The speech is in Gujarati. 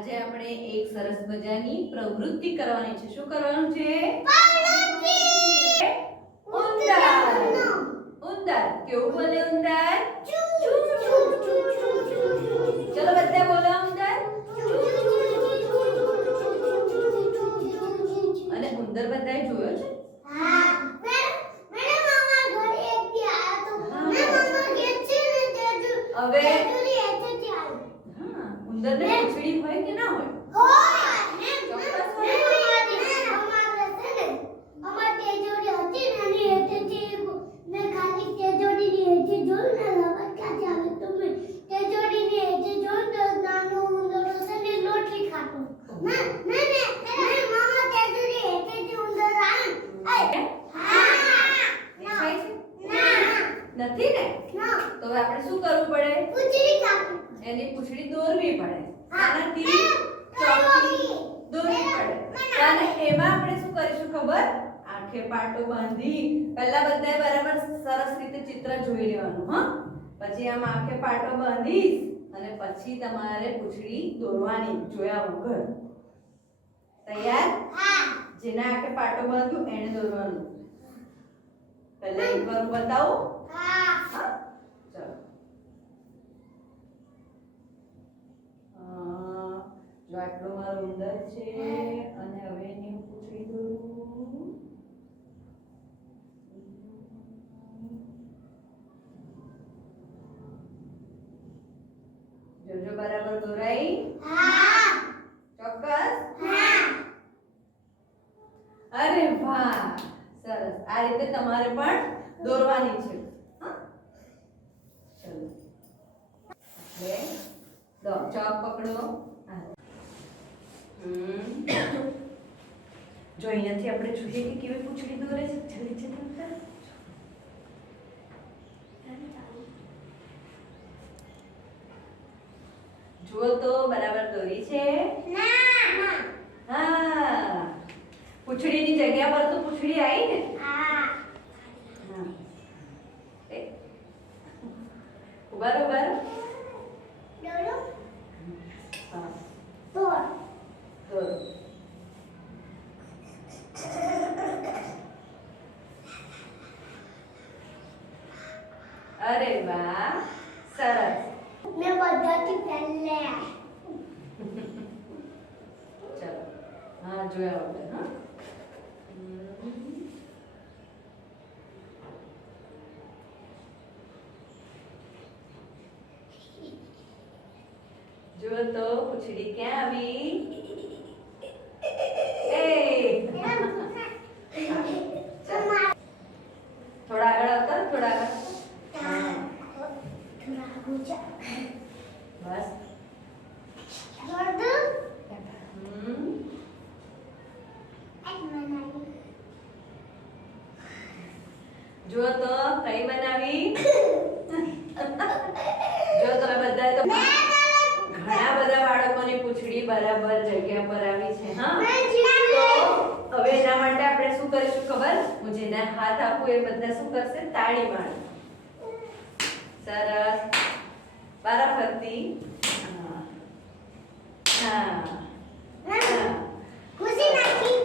આજે આપણે એક સરસ મજાની પ્રવૃત્તિ કરવાની છે. શું કરવાનું છે? ઉંદર. ઉંદર કેવું બોલે? ઉંદર ચલો બધા બોલો ઉંદર. અને ઉંદર બધાએ જોયો છે? હવે ઉંદર ને પૂંછડી હોય કે ના હોય? નથી ને? તો હવે આપણે શું કરવું પડે? એની પૂંછડી દોરવી પડે. આનાથી ચોકથી દોરવી પડે. અને એમાં આપણે શું કરીશું ખબર? આંખે પાટો બાંધી પહેલા બધાએ બરાબર સરસ રીતે ચિત્ર જોઈ લેવાનું. હા, પછી આમ આંખે પાટો બાંધી અને પછી તમારે પૂંછડી દોરવાની જોયા વગર. તૈયાર? જેના આંખે પાટો બાંધ્યું એને દોરવાનું. પહેલા એકવાર બતાવો. ચલો. જો આટલો મારો ઉંદર છે અને હવે એની હું પૂંછડી દોરું. જોજો બરાબર દોરાઈ? ચોક્કસ? અરે વાહ, સરસ. આ રીતે તમારે પણ દોરવાની છે. ચલો લો ચોક પકડો. જો અહીંયાથી આપણે જોઈએ કે કેવી પૂંછડી દોરે છે. જલ્દી જલ્દી જુઓ તો બરાબર દોરી છે? હા, પૂંછડીની જગ્યા પર તો પૂંછડી આવી ને? ઉભા રહો. અરે વાહ, સરસ. મેં બધાથી પહેલે. ચલો હા, જોયા વગર. હા, જુઓ તો પૂંછડી ક્યાં આવી? થોડા આગળ આવતા, થોડા આગળ. બસ. જુઓ તો કઈ બનાવી? જો તમે બધા તો ઘણા બધા બાળકોની પૂંછડી બરાબર જગ્યા પર આવી છે. હા, તો હવે એના માટે આપણે શું કરીશું ખબર? હું જેને હાથ આપું એ બધા શું કરશે? તાળી મારશે. સરસ. વારાફરતી. ખુશી નાખી.